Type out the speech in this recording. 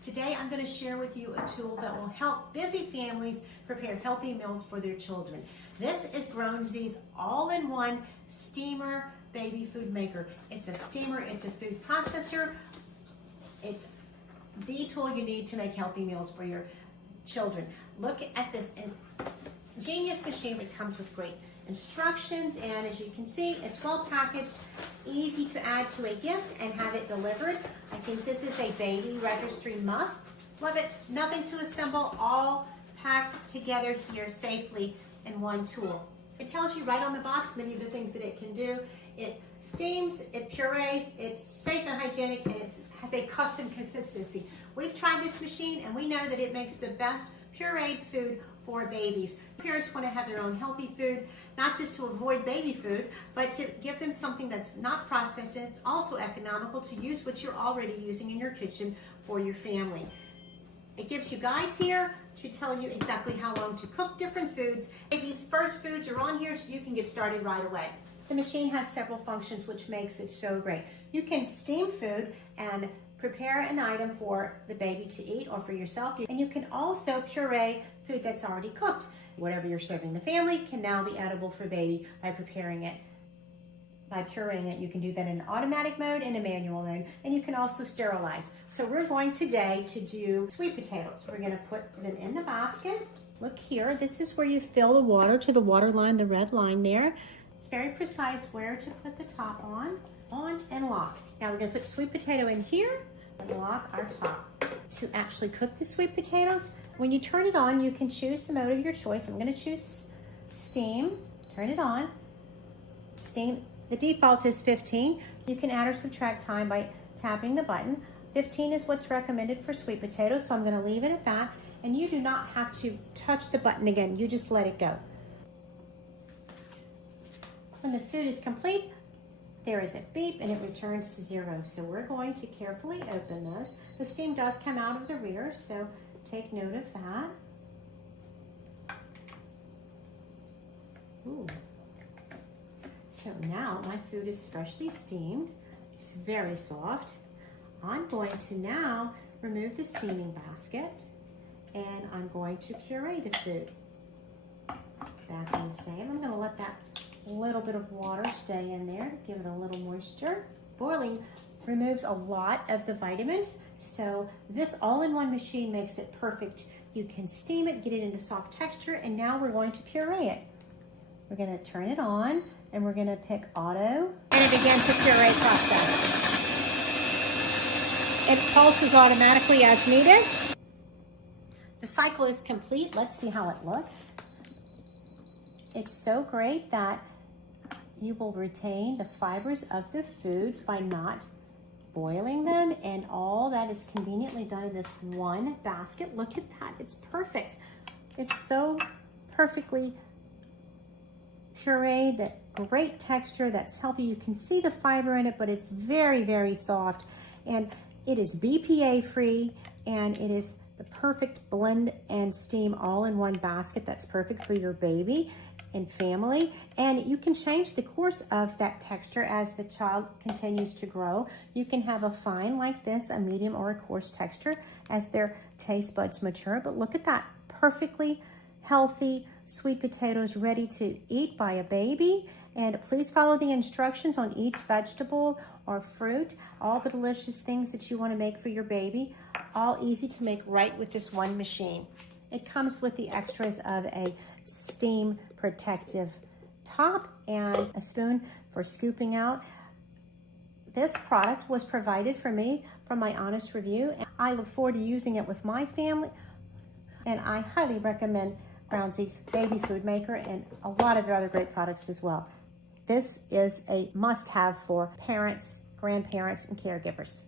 Today I'm going to share with you a tool that will help busy families prepare healthy meals for their children. This is GROWNSY's all-in-one steamer baby food maker. It's a steamer, it's a food processor, it's the tool you need to make healthy meals for your children. Look at this ingenious machine that comes with great instructions, and as you can see, it's well packaged, easy to add to a gift and have it delivered. I think this is a baby registry must. Love it. Nothing to assemble, all packed together here safely in one tool. It tells you right on the box many of the things that it can do. It steams, it purees, it's safe and hygienic, and it has a custom consistency. We've tried this machine and we know that it makes the best pureed food for babies. Parents want to have their own healthy food, not just to avoid baby food, but to give them something that's not processed, and it's also economical to use what you're already using in your kitchen for your family. It gives you guides here to tell you exactly how long to cook different foods. Baby's first foods are on here so you can get started right away. The machine has several functions which makes it so great. You can steam food and prepare an item for the baby to eat or for yourself, and you can also puree food that's already cooked. Whatever you're serving the family can now be edible for baby by preparing it. By pureeing it, you can do that in automatic mode and a manual mode, and you can also sterilize. So we're going today to do sweet potatoes. We're going to put them in the basket. Look here, this is where you fill the water to the water line, the red line there. It's very precise where to put the top on and lock. Now we're going to put sweet potato in here and lock our top. To actually cook the sweet potatoes, when you turn it on, you can choose the mode of your choice. I'm going to choose steam. Turn it on. Steam. The default is 15. You can add or subtract time by tapping the button. 15 is what's recommended for sweet potatoes, so I'm going to leave it at that. And you do not have to touch the button again. You just let it go. When the food is complete, there is a beep and it returns to 0. So we're going to carefully open this. The steam does come out of the rear, so take note of that. Ooh. So now my food is freshly steamed. It's very soft. I'm going to now remove the steaming basket and I'm going to puree the food. Back in the same. I'm going to let that little bit of water stay in there, give it a little moisture. Boiling removes a lot of the vitamins, so this all-in-one machine makes it perfect. You can steam it, get it into soft texture, and now we're going to puree it. We're going to turn it on, and we're going to pick auto, and it begins the puree process. It pulses automatically as needed. The cycle is complete. Let's see how it looks. It's so great that you will retain the fibers of the foods by not boiling them, and all that is conveniently done in this one basket. Look at that, it's perfect. It's so perfectly pureed, that great texture, that's healthy. You can see the fiber in it, but it's very, very soft, and it is BPA-free, and it is the perfect blend and steam all-in-one basket that's perfect for your baby and family. And you can change the course of that texture as the child continues to grow. You can have a fine like this, a medium or a coarse texture as their taste buds mature. But look at that, perfectly healthy sweet potatoes ready to eat by a baby. And please follow the instructions on each vegetable or fruit, all the delicious things that you want to make for your baby, all easy to make right with this one machine. It comes with the extras of a steam protective top and a spoon for scooping out. This product was provided for me from my honest review, and I look forward to using it with my family, and I highly recommend GROWNSY's baby food maker and a lot of other great products as well. This is a must-have for parents, grandparents, and caregivers.